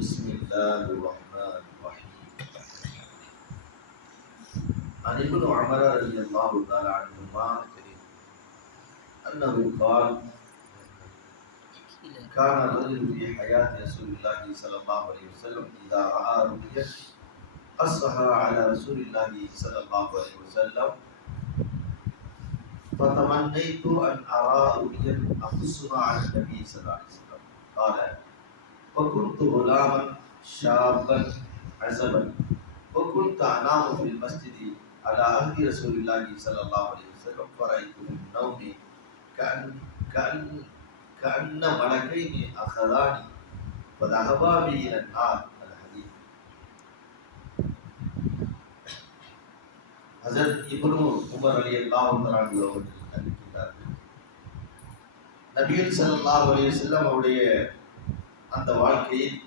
بسم الله الرحمن الرحيم. عن ابن عمر رضي الله تعالى عنهما أنه قال كان الرجل في حياة رسول الله صلى الله عليه وسلم إذا رأى رؤيا قصها على رسول الله صلى الله عليه وسلم فتمنيت أن أرى رؤيا أقصها على النبي صلى الله عليه وسلم. قال وكنت غلاما شابا عزبا وكنت أنام في المسجد على عهد رسول الله صلى الله عليه وسلم فرأيت في النوم كأن كأن كأن ملكين أخذاني وذهبا بي إلى النار الحديث ஹசரத் இப்னு உமர் அலி அல்லாஹ் தலானி அவர்கள் அறிவிக்கிறார்கள் நபிகள் ஸல்லல்லாஹு அலைஹி வஸல்லம் அவருடைய அந்த வாழ்க்கையில்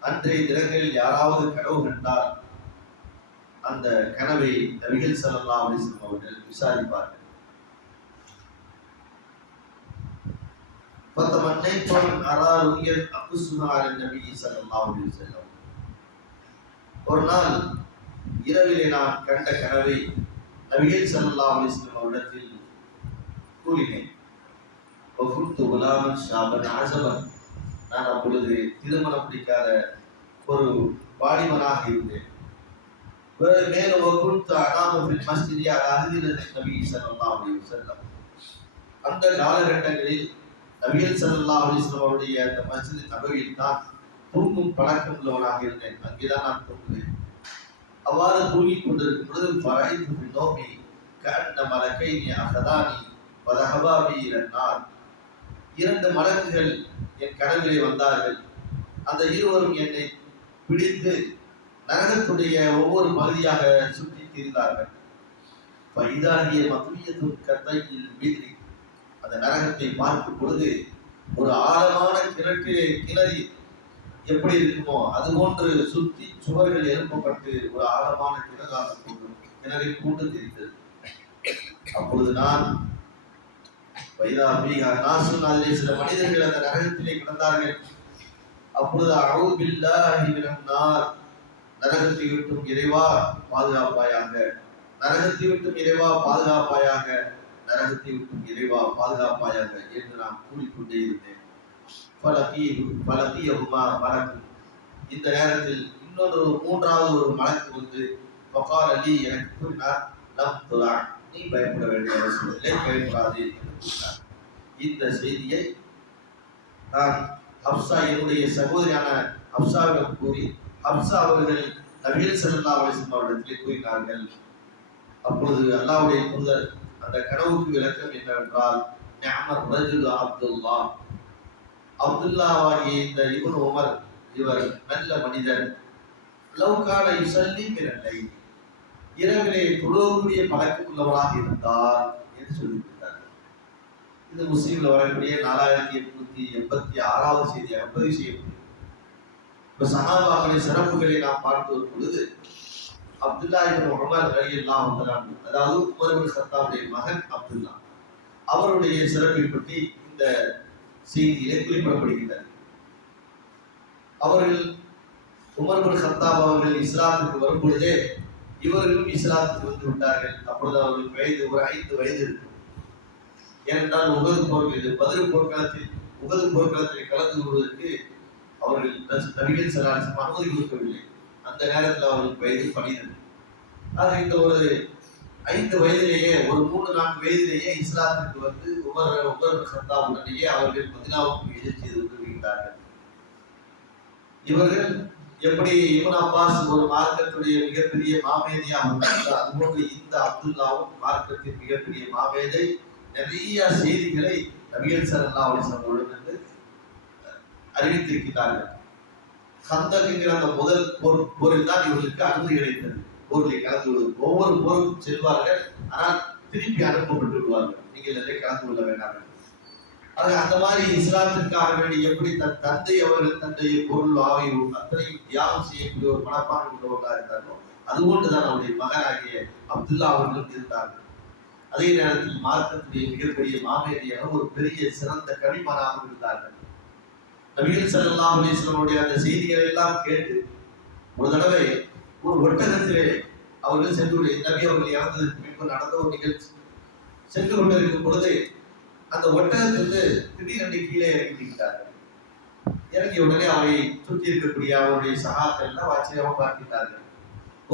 அன்றைய தினங்களில் யாராவது கனவு கண்டால் அந்த கனவை நபிகள் செல்லல்லா அலிஸ்லம் அவர்கள் விசாரிப்பார்கள். ஒரு நாள் இரவிலே நான் கண்ட கனவை நபிகள் சல்லா அலிஸ்லம் அவரிடத்தில் கூறினேன். நான் அப்பொழுது திருமணம் பிடிக்காத ஒரு வாலிபனாக இருந்தேன். மேல வகுத்து அனாமபில் மஸ்திரியா அகதிரதி நபி சல்லா அலி வசல்லம் அந்த காலகட்டங்களில் நவியல் சல்லா அலிஸ்லாம் அவருடைய அந்த மஸ்ஜித் நபவியில் தான் தூங்கும் பழக்கம் உள்ளவனாக இருந்தேன். அங்கேதான் நான் தூங்குவேன். அவ்வாறு தூங்கி கொண்டிருக்கும் பொழுது பரைத்து நோமி கண்ண மலக்கை நீ அகதானி பதகபாவி இரண்டார் இரண்டு மடக்குகள் என் கனவிலே வந்தார்கள். அந்த இருவரும் என்னை பிடித்து நரகத்துடைய ஒவ்வொரு பகுதியாக சுற்றி திரிந்தார்கள். பைதாகிய மதுவியத்து கத்தையில் மீதி அந்த நரகத்தை பார்க்கும் பொழுது ஒரு ஆழமான கிணற்றிலே கிணறி எப்படி இருக்குமோ அது போன்று சுத்தி சுவர்கள் எழுப்பப்பட்டு ஒரு ஆழமான கிணறாக கிணறை கூண்டு தெரிந்தது. அப்பொழுது நான் வைதா பீகா நாசுன் அதிலே சில மனிதர்கள் அந்த நரகத்திலே கிடந்தார்கள். அப்பொழுது அவுது பில்லாஹி நார் நரகத்தை விட்டும் இறைவா பாதுகாப்பாயாக நரகத்தை விட்டும் இறைவா பாதுகாப்பாயாக நரகத்தை விட்டும் இறைவா பாதுகாப்பாயாக என்று நான் கூறிக்கொண்டே இருந்தேன். பல பலத்தீயகுமா மலக்கு. இந்த நேரத்தில் இன்னொரு மூன்றாவது ஒரு மலக்கு வந்து பகால் அலி எனக்கு கூறினார் நீ பயப்பட வேண்டிய அவசியம் இல்லை பயப்படாதே. இந்த செய்தியை நான் ஹப்சா என்னுடைய சகோதரியான ஹப்சாவிடம் கூறி ஹப்சா அவர்கள் தமிழ் செல்லா அலைஹி அவரிடத்திலே கூறினார்கள். அப்பொழுது அல்லாவுடைய புதர் அந்த கனவுக்கு விளக்கம் என்னவென்றால் ஞாமர் ரஜுல் அப்துல்லா. அப்துல்லாவாகிய இந்த இவன் உமர் இவர் நல்ல மனிதர். லவ்கான யுசல்லி பிறல்லை இரவிலே தொழுவக்கூடிய பழக்கம் உள்ளவராக இருந்தார் என்று சொல்லியிருக்கிறார். இது முஸ்லீம்ல வரக்கூடிய நாலாயிரத்தி எட்நூத்தி எண்பத்தி ஆறாவது செய்தியாக பதிவு செய்யப்பட்டது இப்ப சகாபாக்களின் சிறப்புகளை நாம் பார்த்து வரும் பொழுது அப்துல்லா இப்னு உமர் ரலியல்லாஹு வந்தான் அதாவது உமர் சத்தாவுடைய மகன் அப்துல்லா. அவருடைய சிறப்பை பற்றி இந்த செய்தியிலே குறிப்பிடப்படுகின்றது. அவர்கள் உமர் பின் சத்தாப் அவர்கள் இஸ்லாத்துக்கு வரும் பொழுதே இவர்களும் இஸ்லாத்துக்கு வந்து விட்டார்கள். அப்பொழுது அவர்களுக்கு வயது ஒரு ஐந்து வயது இருக்கும். ஏனென்றால் உகது போர்கள் இது பதில் போர்க்களத்தில் உகது போர்க்களத்தில் கலந்து கொள்வதற்கு அவர்கள் நபிகள் சலாசம் அனுமதி கொடுக்கவில்லை. அந்த நேரத்தில் அவர்களுக்கு வயது பணிந்தது ஆக இந்த ஒரு ஐந்து வயதிலேயே ஒரு மூணு நான்கு வயதிலேயே இஸ்லாத்திற்கு வந்து உமர் உமர் சத்தா உடனேயே அவர்கள் மதினாவுக்கு எதிர் செய்து இவர்கள் எப்படி இவன் அப்பாஸ் ஒரு மார்க்கத்துடைய மிகப்பெரிய மாமேதையாக இருந்தார்கள் அதுபோன்று இந்த அப்துல்லாவும் மார்க்கத்தின் மிகப்பெரிய மாமேதை நிறைய செய்திகளை நபிகள் ஸல்லல்லாஹு அலிஸ்லாம் வஸல்லம் அறிவித்திருக்கிறார்கள். கந்தகுங்கிற அந்த முதல் போர் போரில் தான் இவர்களுக்கு அனுமதி கிடைத்தது போரில் கலந்து கொள்வது. ஒவ்வொரு போருக்கும் செல்வார்கள் ஆனால் திருப்பி அனுப்பப்பட்டு விடுவார்கள் நீங்கள் இதை கலந்து கொள்ள வேண்டாம். அது ஆக அந்த மாதிரி இஸ்லாத்திற்காக வேண்டி எப்படி தன் தந்தை அவர்கள் தந்தைய பொருள் ஆவி அத்தனையும் தியாகம் செய்யக்கூடிய ஒரு மனப்பான்மை உள்ளவர்களாக இருந்தார்களோ அதுபோன்றுதான் அவருடைய மகனாகிய அப்துல்லா அவர்களும் இருந்தார்கள். அதே நேரத்தில் மார்க்கத்துடைய மிகப்பெரிய மாமேதியாக ஒரு பெரிய சிறந்த கவிமனாகவும் இருந்தார்கள். நபிகள் ஸல்லல்லாஹு அலைஹி அந்த செய்திகளை எல்லாம் கேட்டு ஒரு தடவை ஒரு ஒட்டகத்திலே அவர்கள் சென்று நபி அவர்கள் இறந்ததற்கு பின்பு நடந்த ஒரு நிகழ்ச்சி. சென்று கொண்டிருக்கும் பொழுது அந்த ஒட்டகத்திலிருந்து திடீரென்று கீழே இறங்கிவிட்டார்கள் இறங்கிய உடனே அவரை சுற்றி இருக்கக்கூடிய அவருடைய சகாக்கள் எல்லாம் ஆச்சரியமாக பார்க்கிறார்கள்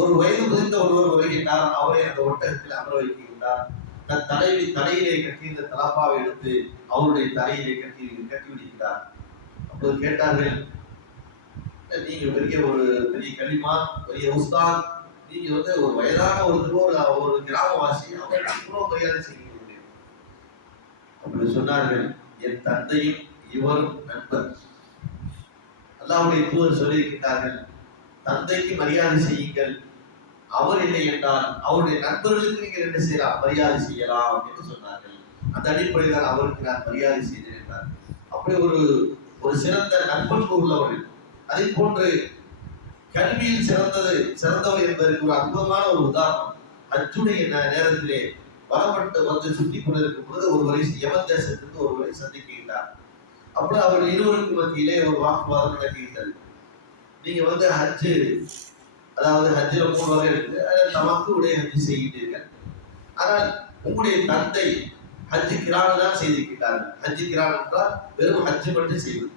ஒரு வயது முதிர்ந்த ஒருவர் வருகின்றார் அவரை அந்த ஒட்டகத்தில் அமர வைக்கின்றார். தன் தலைவி தலையிலே கட்டி இந்த தலப்பாவை எடுத்து அவருடைய தலையிலே கட்டி கட்டி விடுகிறார். அப்போது கேட்டார்கள் நீங்க பெரிய ஒரு பெரிய கலிமா பெரிய உஸ்தான் நீங்க வந்து ஒரு வயதான ஒரு ஒரு ஒரு கிராமவாசி அவருக்கு மரியாதை மரியாதை முடியும் அப்படி சொன்னார்கள் என் தந்தையும் இவரும் நண்பர். அல்லாவுடைய தூதர் சொல்லியிருக்கிறார்கள் தந்தைக்கு மரியாதை செய்யுங்கள் அவர் இல்லை என்றால் அவருடைய நண்பர்களுக்கு நீங்கள் என்ன செய்யலாம்? மரியாதை செய்யலாம் என்று சொன்னார்கள். அந்த அடிப்படையில் தான் அவருக்கு நான் மரியாதை செய்தேன் என்றார். அப்படி ஒரு ஒரு சிறந்த நண்பன்பு உள்ளவர்கள் அதே போன்று கல்வியில் சிறந்தது சிறந்தவர் என்பதற்கு ஒரு அற்புதமான ஒரு உதாரணம். அச்சுடைய நேரத்திலே வரப்பட்டு வந்து சுற்றி கொண்டிருக்கும் பொழுது ஒருவரை யமன் தேசத்திற்கு ஒருவரை சந்திக்கின்றார். அப்படி அவர்கள் இருவருக்கு மத்தியிலே ஒரு வாக்குவாதம் நடக்கின்றது. நீங்க வந்து ஹஜ்ஜு அதாவது ஹஜ்ஜில் மூணு வகை இருக்கு அதில் தமக்கு உடைய ஹஜ்ஜு செய்கின்றீர்கள். ஆனால் உங்களுடைய தந்தை ஹஜ்ஜு கிரான் தான் செய்திருக்கிறார்கள் ஹஜ்ஜு கிரான் என்றால் வெறும் ஹஜ்ஜு மட்டும் செய்வது.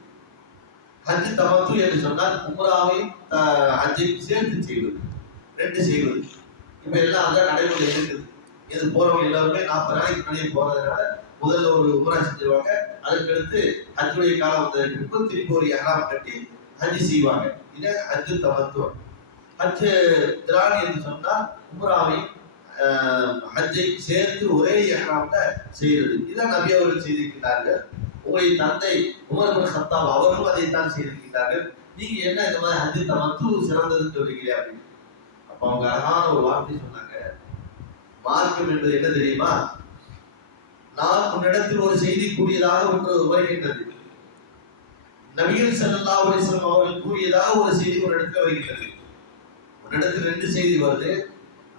ஹஜ்ஜு தமத்து என்று சொன்னால் உம்ராவையும் அஹ், ஹஜ்ஜையும் சேர்த்து செய்வது ரெண்டு செய்வது. இப்போ எல்லாம் அதான் நடைமுறை இருக்குது. இது போறவங்க எல்லாருமே நாற்பது நாளைக்கு முன்னாடியே போறதுனால முதல்ல ஒரு உமரா செஞ்சிருவாங்க. அதுக்கடுத்து ஹஜ்ஜுடைய காலம் வந்ததுக்கு திருப்பி ஒரு எஹராம் கட்டி ஹஜ்ஜி செய்வாங்க. இதை ஹஜ்ஜு தமத்துவம் ஹஜ்ஜு திராணி என்று சொன்னால் உம்ராவையும் ஹஜ்ஜை சேர்த்து ஒரே எஹ்ராம்ல செய்யறது இதான் நபி அவர்கள் செய்திருக்கிறார்கள். உங்களுடைய தந்தை உமர் பின் சத்தாப் அவரும் அதைத்தான் செய்திருக்கிறார்கள். நீங்க என்ன இந்த மாதிரி ஹஜ்ஜு தமத்து சிறந்ததுன்னு சொல்றீங்களே அப்படின்னு. அப்ப அவங்க அழகான ஒரு வார்த்தை சொன்னாங்க. மார்க்கம் என்பது என்ன தெரியுமா? நான் உன்னிடத்தில் ஒரு செய்தி கூறியதாக ஒன்று வருகின்றது. நபிகள் ஸல்லல்லாஹு அவர்கள் கூறியதாக ஒரு செய்தி ஒரு இடத்துல வருகின்றது. ஒரு இடத்துல ரெண்டு செய்தி வருது.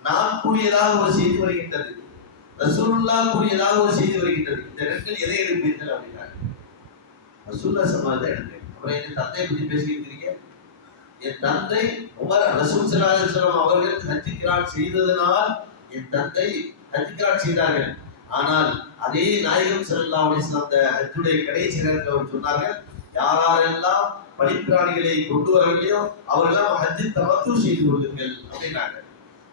நான் கூறியதாக ஒரு செய்தி வருகின்றது. ரசூலுல்லாஹ் கூறியதாக ஒரு செய்தி வருகின்றது. இந்த ரெண்டில் எதை எடுப்பீர்கள் அப்படின்னாங்க. ரசூல்லா சொன்னதை எடுப்பேன் அப்புறம் என் தந்தையை பற்றி பேசிக்கிட்டு என் தந்தை உமர் ரசூல் ஸல்லல்லாஹு அவர்கள் ஹஜ் செய்ததனால் என் தந்தை ஹஜ் செய்தார்கள். ஆனால் அதே நாயகம் ஸல்லல்லாஹு அப்படின்னு அந்த ஹஜ்ஜுடைய கடைசி நேரத்தில் அவர் சொன்னார்கள் யாரெல்லாம் பலிப்பிராணிகளை கொண்டு வரவில்லையோ அவரெல்லாம் ஹஜ்ஜி தமத்து செய்து கொள்ளுங்கள் அப்படின்னாங்க.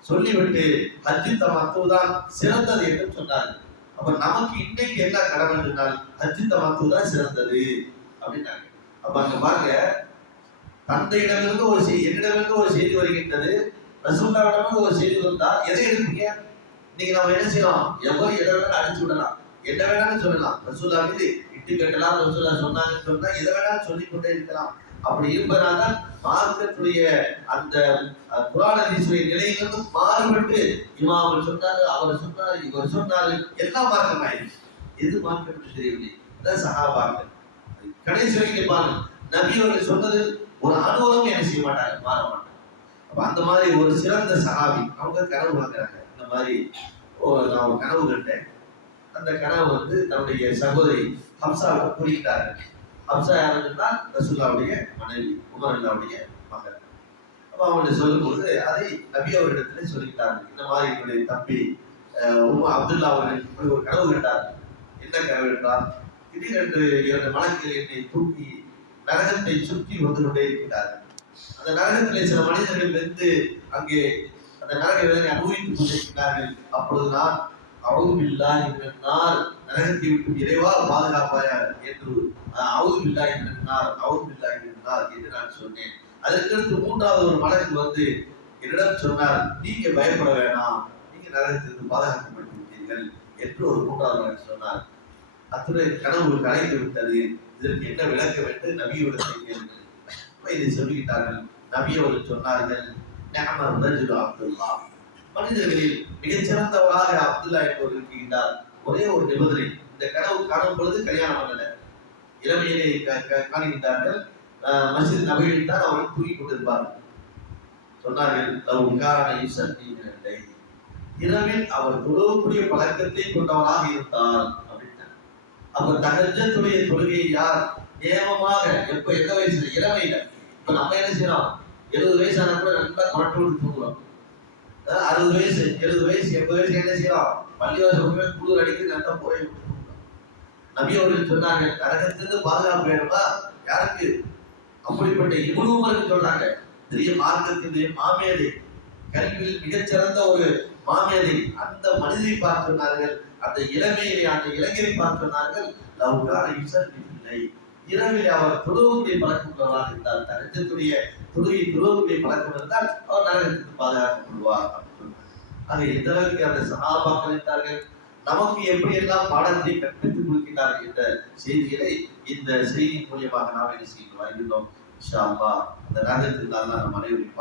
சொல்லிவிட்டு ஹஜ்ஜி தமத்து தான் சிறந்தது என்று சொன்னார்கள். அப்ப நமக்கு இன்னைக்கு என்ன கடமை சொன்னால் ஹஜ்ஜி தமத்து தான் சிறந்தது அப்படின்னாங்க. அப்ப அங்க பாருங்க தந்தையிடமிருந்து ஒரு செய்தி என்னிடமிருந்து ஒரு செய்தி வருகின்றது ரசூல்லாவிடமிருந்து ஒரு செய்தி வந்தா எதை எடுப்பீங்க? இன்னைக்கு நம்ம என்ன செய்யலாம்? எவ்வளவு எதை வேணாலும் அடிச்சு விடலாம். என்ன வேணாலும் சொல்லலாம். ரசூல்லா மீது இட்டு கட்டலாம் சொன்னாங்கன்னு சொன்னா இதை சொல்லி கொண்டே இருக்கலாம். அப்படி இருப்பதாதான் மார்க்கத்துடைய அந்த அஹ், குரான் ஹதீஸுடைய நிலையிலிருந்து மாறுபட்டு இமாமல் சொன்னாரு அவர் சொன்னாரு இவர் சொன்னாரு எல்லாம் மார்க்கமாயிருச்சு எது மார்க்கம் தெரியவில்லை. அதான் சஹாபாக்கள் கடைசி வரைக்கும் பாருங்க நபி அவர்கள் சொன்னது ஒரு அனுபவம் என்ன செய்ய மாட்டாங்க? மாற மாட்டாங்க. அப்ப அந்த மாதிரி ஒரு சிறந்த சகாபி அவங்க கனவு வாங்குறாங்க இந்த மாதிரி ஓ நான் ஒரு கனவு கண்டேன். அந்த கனவு வந்து தன்னுடைய சகோதரி ஹம்சாவுக்கு கூறுகிறார்கள் ஹம்சா யாருன்னா ரசூல்லாவுடைய மனைவி உமர் அல்லாவுடைய மகன். அப்ப சொல்லும்போது அதை நபி அவரிடத்துல சொல்லிட்டார்கள் இந்த மாதிரி என்னுடைய தம்பி உமா அப்துல்லா அவர்கள் இப்படி ஒரு கனவு கண்டார். என்ன கனவு என்றால் திடீரென்று இரண்டு மலக்குகள் என்னை தூக்கி நரகத்தை சுற்றி வந்து கொண்டே இருக்கிறார்கள் அந்த நரகத்திலே சில மனிதர்கள் வந்து அங்கே அந்த நரக வேதனை அனுபவித்துக் கொண்டிருக்கிறார்கள். அப்பொழுது நான் அவுதுபில்லா என்றார் நரகத்தை விட்டு இறைவா பாதுகாப்பாயா என்று அவுதுபில்லா என்றார் அவுதுபில்லா என்றார் என்று நான் சொன்னேன். அதற்கடுத்து மூன்றாவது ஒரு மலக்கு வந்து என்னிடம் சொன்னார் நீங்க பயப்பட வேணாம். நீங்க நரகத்திலிருந்து பாதுகாக்கப்பட்டிருக்கீர்கள் என்று ஒரு மூன்றாவது மலக்கு சொன்னார். அத்துடன் கனவு கலைந்து விட்டது. இதற்கு என்ன விளக்கம் என்று நபியோடத்தை கேளுங்கள் இதை சொல்லிவிட்டார்கள். நபியோடு சொன்னார்கள் ஞானம் ரஜுலு அப்துல்லா மனிதர்களில் மிகச்சிறந்தவராக அப்துல்லா என்பவர் இருக்கின்றார். ஒரே ஒரு நிபந்தனை இந்த கனவு காணும் பொழுது கல்யாணம் பண்ணல இளமையிலே காணுகின்றார்கள். அஹ் மஸ்ஜித் நபியில் தான் அவர்கள் தூக்கி கொண்டிருப்பார்கள் சொன்னார்கள் லவ் கான யுஸல்லி இரவில் அவர் தொழுவக்கூடிய பழக்கத்தை கொண்டவராக இருந்தார். அப்படின்னார் அவர் தகஜத்துடைய தொழுகையை யார் நியமமாக எப்ப எந்த வயசுல இளமையில? இப்ப நம்ம என்ன செய்யறோம் எழுபது வயசு ஆனா கூட நல்லா கொரட்டு விட்டு தூங்குறோம் அறுபது வயசு எழுபது வயசு எண்பது வயசு என்ன செய்யலாம்? பள்ளிவாசல் போய் குளிர் அடிக்குது நல்லா போய் நபி அவர்கள் சொன்னாங்க நரகத்திலிருந்து பாதுகாப்பு வேணுமா? யாருக்கு? அப்படிப்பட்ட இவ்வளவு சொல்றாங்க பெரிய மார்க்கத்தினுடைய மாமேதை கல்வியில் மிகச்சிறந்த ஒரு மாமேதை அந்த மனிதை பார்த்து சொன்னார்கள். அந்த இளமையை அந்த இளைஞரை பார்த்து சொன்னார்கள் லவ்கான இல்லை இரவில் அவர் தொழுவக்கூடிய பழக்கப்படுவதாக இருந்தால் தனத்துடைய துறையை தொழுவக்கூடிய பழக்கம் இருந்தால் அவர் நரகத்துக்கு பாதுகாக்கப்படுவார் அப்படின்னு எந்த அளவுக்கு அந்த சகாபாக்கள் இருந்தார்கள்? நமக்கு எப்படி எல்லாம் பாடத்தை கற்பித்துக் கொடுக்கிறார்கள் என்ற செய்திகளை இந்த செய்தியின் மூலியமாக நாம் என்ன செய்து வருகின்றோம் இன்ஷா அல்லாஹ் அந்த நரகத்தினால் நம் அனைவரையும்